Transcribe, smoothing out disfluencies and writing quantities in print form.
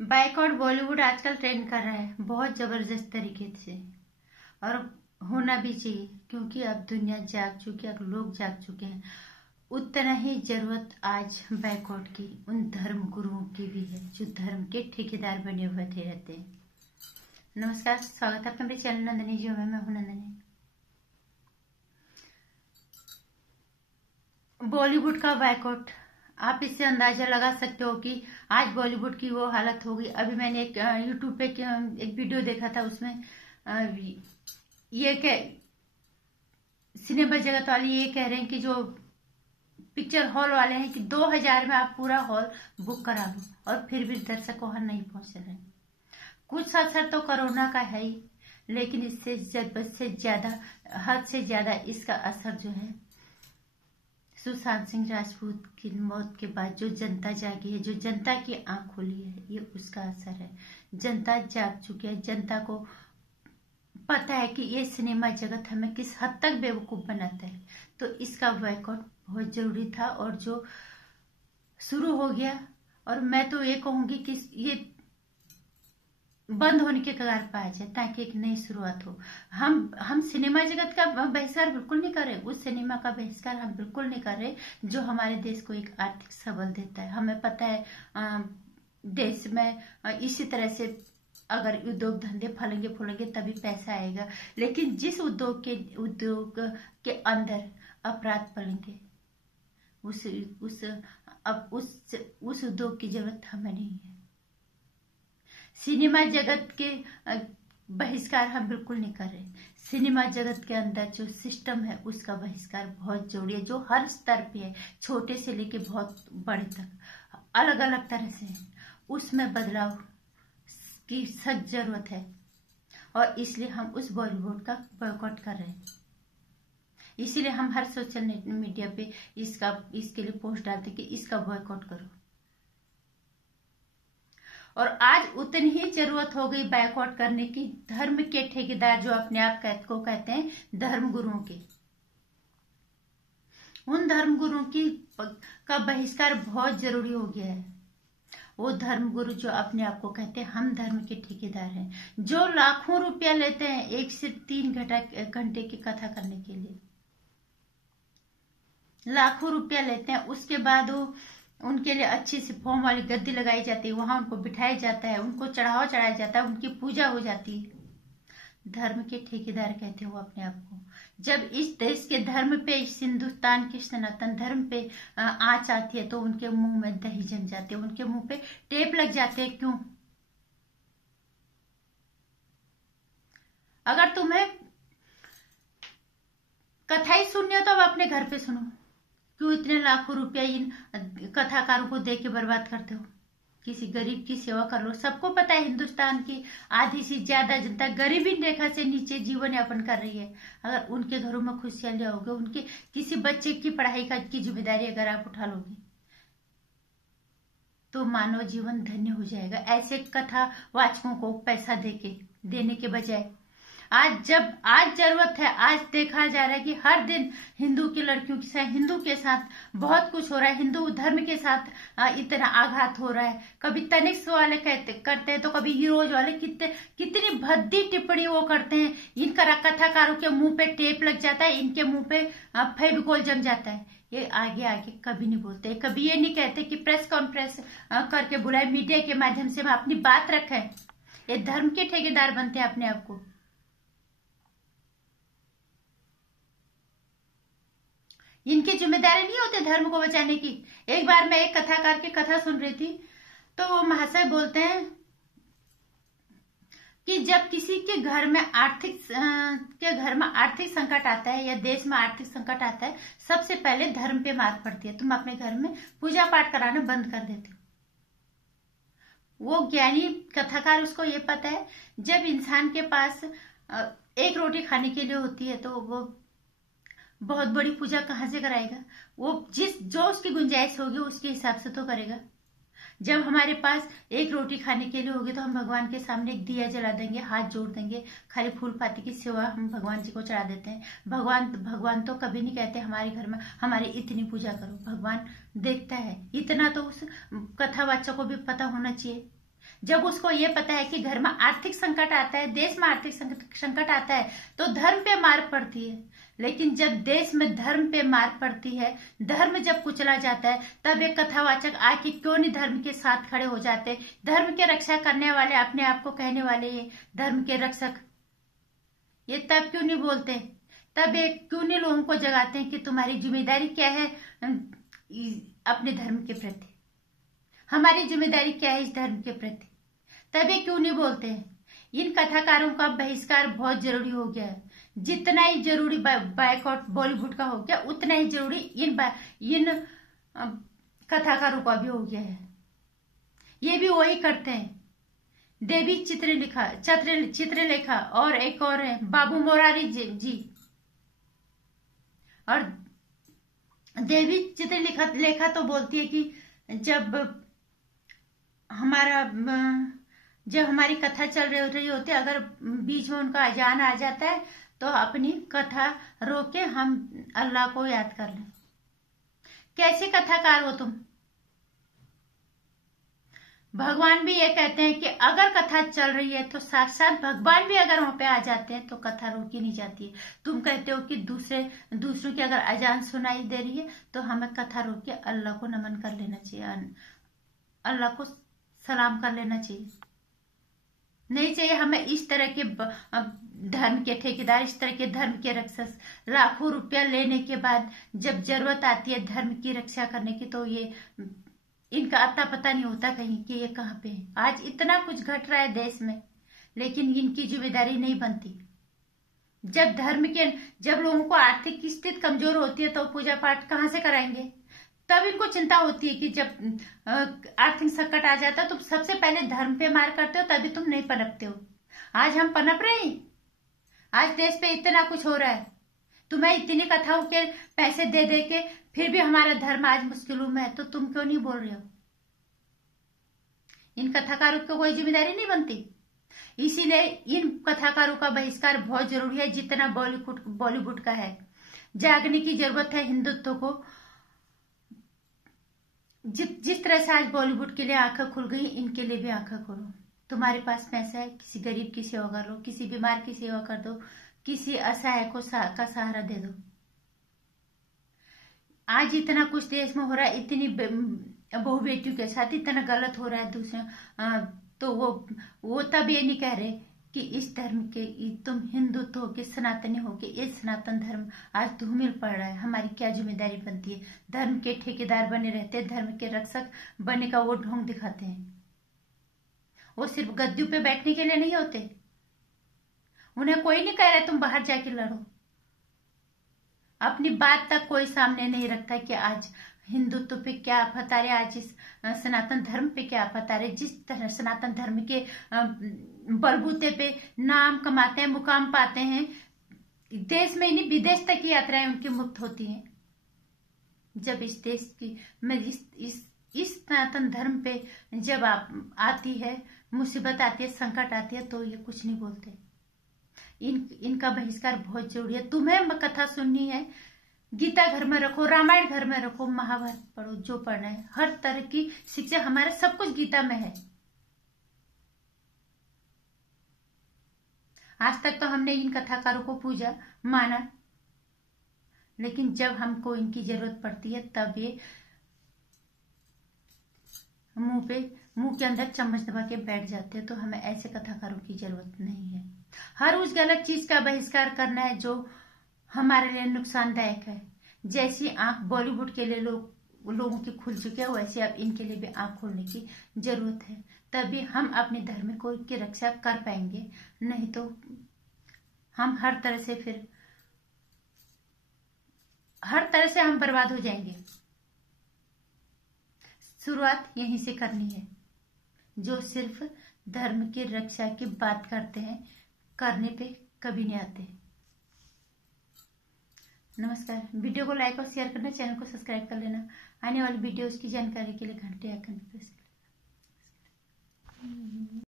Boycott Bollywood आजकल trend कर रहा है बहुत जबरदस्त तरीके से। और होना भी चाहिए क्योंकि अब दुनिया जाग चुकी है, अब लोग जाग चुके हैं। उतना ही जरूरत आज बाइकआउट की उन धर्म गुरुओं की भी है जो धर्म के ठेकेदार बने हुए थे रहते हैं। नमस्कार, स्वागत है आपका मेरे चैनल नंदिनी जी में। मैं हूं नंदिनी। बॉलीवुड का बाइकआउट, आप इससे अंदाजा लगा सकते हो कि आज बॉलीवुड की वो हालत हो गई। अभी मैंने एक यूट्यूब पे एक वीडियो देखा था, उसमें ये सिनेमा जगत वाले ये कह रहे हैं कि जो पिक्चर हॉल वाले हैं कि 2000 में आप पूरा हॉल बुक करा लो, और फिर भी दर्शक वहां नहीं पहुंच रहे। कुछ असर तो कोरोना का है ही, लेकिन इससे हद से ज्यादा इसका असर जो है सुशांत सिंह राजपूत की मौत के बाद जो जनता जागी है, जो जनता की आंख खुली है, ये उसका असर है। जनता जाग चुकी है। जनता को पता है कि ये सिनेमा जगत हमें किस हद तक बेवकूफ बनाता है। तो इसका बॉयकॉट बहुत जरूरी था और जो शुरू हो गया, और मैं तो ये कहूंगी कि ये बंद होने के कगार पर आ जाए ताकि एक नई शुरुआत हो। हम सिनेमा जगत का बहिष्कार बिल्कुल नहीं कर रहे, उस सिनेमा का बहिष्कार हम बिल्कुल नहीं कर रहे जो हमारे देश को एक आर्थिक सबल देता है। हमें पता है देश में इसी तरह से अगर उद्योग धंधे फलेंगे फूलेंगे तभी पैसा आएगा। लेकिन जिस उद्योग के अंदर अपराध पलेंगे उस उद्योग की जरूरत हमें नहीं है। सिनेमा जगत के बहिष्कार हम बिल्कुल नहीं कर रहे। सिनेमा जगत के अंदर जो सिस्टम है उसका बहिष्कार बहुत जरूरी है, जो हर स्तर पे है, छोटे से लेके बहुत बड़े तक, अलग अलग तरह से है। उसमें बदलाव की सख्त जरूरत है और इसलिए हम उस बॉलीवुड का बॉयकॉट कर रहे हैं। इसीलिए हम हर सोशल मीडिया पे इसके लिए पोस्ट डालते कि इसका बॉयकॉट करो। और आज उतनी ही जरूरत हो गई बाइकआउट करने की धर्म के ठेकेदार जो अपने आप को कहते हैं धर्म गुरुओं के। उन धर्म गुरुओं का बहिष्कार बहुत जरूरी हो गया है। वो धर्म गुरु जो अपने आप को कहते हैं हम धर्म के ठेकेदार हैं, जो लाखों रुपया लेते हैं 1 से 3 घंटे की कथा करने के लिए, लाखों रुपया लेते हैं। उसके बाद वो उनके लिए अच्छी सी फॉर्म वाली गद्दी लगाई जाती है, वहां उनको बिठाया जाता है, उनको चढ़ावा चढ़ाया जाता है, उनकी पूजा हो जाती है। धर्म के ठेकेदार कहते हैं वो अपने आप को। जब इस देश के धर्म पे, इस हिंदुस्तान के सनातन धर्म पे आंच आती है तो उनके मुंह में दही जम जाते हैं, उनके मुंह पे टेप लग जाते हैं। क्यों? अगर तुम्हें कथा ही सुननी हो तो अब अपने घर पे सुनो। क्यों इतने लाखों रुपया इन कथाकारों को दे के बर्बाद करते हो? किसी गरीब की सेवा कर लो। सबको पता है हिंदुस्तान की आधी से ज्यादा जनता गरीबी रेखा से नीचे जीवन यापन कर रही है। अगर उनके घरों में खुशियां लाओगे, उनके किसी बच्चे की पढ़ाई की जिम्मेदारी अगर आप उठा लोगे तो मानव जीवन धन्य हो जाएगा। ऐसे कथा वाचकों को पैसा देने के बजाय आज जरूरत है। आज देखा जा रहा है कि हर दिन हिंदू की लड़कियों के साथ, हिंदू के साथ बहुत कुछ हो रहा है, हिंदू धर्म के साथ इतना आघात हो रहा है। कभी तनिष्क वाले करते हैं तो कभी हीरोज वाले कितनी भद्दी टिप्पणी वो करते हैं। इनका कथाकारों के मुंह पे टेप लग जाता है, इनके मुंह पे फेविकोल जम जाता है। ये आगे कभी नहीं बोलते, कभी ये नहीं कहते कि प्रेस कॉन्फ्रेंस करके बुलाए, मीडिया के माध्यम से हम अपनी बात रखें। ये धर्म के ठेकेदार बनते हैं अपने आप को। इनकी जिम्मेदारी नहीं होती धर्म को बचाने की। एक बार मैं एक कथाकार की कथा सुन रही थी तो वो महाशय बोलते हैं कि जब किसी के घर में आर्थिक संकट आता है या देश में आर्थिक संकट आता है, सबसे पहले धर्म पे मार पड़ती है। तुम अपने घर में पूजा पाठ कराना बंद कर देते हो। वो ज्ञानी कथाकार, उसको ये पता है जब इंसान के पास एक रोटी खाने के लिए होती है तो वो बहुत बड़ी पूजा कहां से कराएगा? वो जो उसकी गुंजाइश होगी उसके हिसाब से तो करेगा। जब हमारे पास एक रोटी खाने के लिए होगी तो हम भगवान के सामने एक दिया जला देंगे, हाथ जोड़ देंगे, खाली फूल पाती की सेवा हम भगवान जी को चढ़ा देते हैं। भगवान तो कभी नहीं कहते हमारे घर में हमारी इतनी पूजा करो। भगवान देखता है, इतना तो उस कथावाचक को भी पता होना चाहिए। जब उसको ये पता है कि घर में आर्थिक संकट आता है, देश में आर्थिक संकट आता है, तो धर्म पे मार पड़ती है। लेकिन जब देश में धर्म पे मार पड़ती है, धर्म जब कुचला जाता है, तब एक कथावाचक आके क्यों नहीं धर्म के साथ खड़े हो जाते। धर्म के रक्षा करने वाले, अपने आप को कहने वाले ये धर्म के रक्षक, ये तब क्यों नहीं बोलते, तब एक क्यों नहीं लोगों को जगाते हैं कि तुम्हारी जिम्मेदारी क्या है अपने धर्म के प्रति, हमारी जिम्मेदारी क्या है इस धर्म के प्रति, तभी क्यों नहीं बोलते हैं। इन कथाकारों का बहिष्कार बहुत जरूरी हो गया है। जितना ही जरूरी बायकॉट बॉलीवुड का हो गया, उतना ही जरूरी इन कथाकारों का भी हो गया है। ये भी वही करते हैं। देवी चित्रलेखा और एक और है बाबू मोरारी जी। और देवी चित्रलेखा तो बोलती है कि जब हमारी कथा चल रही होती है, अगर बीच में उनका अजान आ जाता है तो अपनी कथा रोक के हम अल्लाह को याद कर लें। कैसे कथाकार हो तुम? भगवान भी ये कहते हैं कि अगर कथा चल रही है तो साथ साथ भगवान भी अगर वहां पे आ जाते हैं तो कथा रोकी नहीं जाती है। तुम कहते हो कि दूसरों की अगर अजान सुनाई दे रही है तो हमें कथा रोक के अल्लाह को नमन कर लेना चाहिए, अल्लाह को सलाम कर लेना चाहिए। नहीं चाहिए हमें इस तरह के धर्म के ठेकेदार, इस तरह के धर्म के रक्षक लाखों रुपया लेने के बाद जब जरूरत आती है धर्म की रक्षा करने की तो ये इनका अता पता नहीं होता कहीं कि ये कहाँ पे है। आज इतना कुछ घट रहा है देश में, लेकिन इनकी जिम्मेदारी नहीं बनती। जब लोगों को आर्थिक स्थिति कमजोर होती है तो पूजा पाठ कहाँ से कराएंगे। तब इनको चिंता होती है कि जब आर्थिक संकट आ जाता है तो सबसे पहले धर्म पे मार करते हो, तभी तुम नहीं पनपते हो। आज हम पनप रहे हैं, आज देश पे इतना कुछ हो रहा है, तुम्हें इतनी कथाओं के पैसे दे दे के फिर भी हमारा धर्म आज मुश्किलों में है, तो तुम क्यों नहीं बोल रहे हो। इन कथाकारों को कोई जिम्मेदारी नहीं बनती, इसीलिए इन कथाकारों का बहिष्कार बहुत जरूरी है जितना बॉलीवुड का है। जागने की जरूरत है हिंदुत्व को। जिस तरह से आज बॉलीवुड के लिए आंखें खुल गई, इनके लिए भी आंखें खोलो। तुम्हारे पास पैसा है, किसी गरीब की सेवा कर लो, किसी बीमार की सेवा कर दो, किसी असहाय को का सहारा दे दो। आज इतना कुछ देश में हो रहा है, इतनी बहु बेटियों के साथ इतना गलत हो रहा है दूसरे, तो वो तब ये नहीं कह रहे कि इस धर्म के तुम हिंदुत्व हो के सनातनी हो के ये सनातन धर्म आज धूमिल पड़ रहा है। हमारी क्या जिम्मेदारी बनती है। धर्म के ठेकेदार बने रहते हैं, धर्म के रक्षक बनने का वो ढोंग दिखाते हैं। वो सिर्फ गद्दू पे बैठने के लिए नहीं होते। उन्हें कोई नहीं कह रहा तुम बाहर जाके लड़ो। अपनी बात तक कोई सामने नहीं रखता कि आज हिंदुत्व पे क्या आफत आ रही है, आज इस सनातन धर्म पे क्या आफत आ रही है। जिस तरह सनातन धर्म के बलबूते पे नाम कमाते हैं, मुकाम पाते हैं, देश में नहीं विदेश तक की यात्राएं उनकी मुक्त होती हैं। जब इस देश की में इस सनातन धर्म पे जब आती है मुसीबत आती है, संकट आती है, तो ये कुछ नहीं बोलते। इनका बहिष्कार बहुत जरूरी है। तुम्हें कथा सुननी है, गीता घर में रखो, रामायण घर में रखो, महाभारत पढ़ो, जो पढ़ना है। हर तरह की शिक्षा, हमारा सब कुछ गीता में है। आज तक तो हमने इन कथाकारों को पूजा माना, लेकिन जब हमको इनकी जरूरत पड़ती है तब ये मुंह के अंदर चम्मच दबा के बैठ जाते हैं। तो हमें ऐसे कथाकारों की जरूरत नहीं है। हर उस गलत चीज का बहिष्कार करना है जो हमारे लिए नुकसानदायक है। जैसी आंख बॉलीवुड के लिए लोगों की खुल चुकी है, वैसे अब इनके लिए भी आंख खोलने की जरूरत है। तभी हम अपने धर्म को की रक्षा कर पाएंगे, नहीं तो हम हर तरह से हम बर्बाद हो जाएंगे। शुरुआत यहीं से करनी है। जो सिर्फ धर्म की रक्षा की बात करते हैं, करने पे कभी नहीं आते। नमस्कार। वीडियो को लाइक और शेयर करना, चैनल को सब्सक्राइब कर लेना। आने वाली वीडियोस की जानकारी के लिए घंटे आइकन प्रेस करें।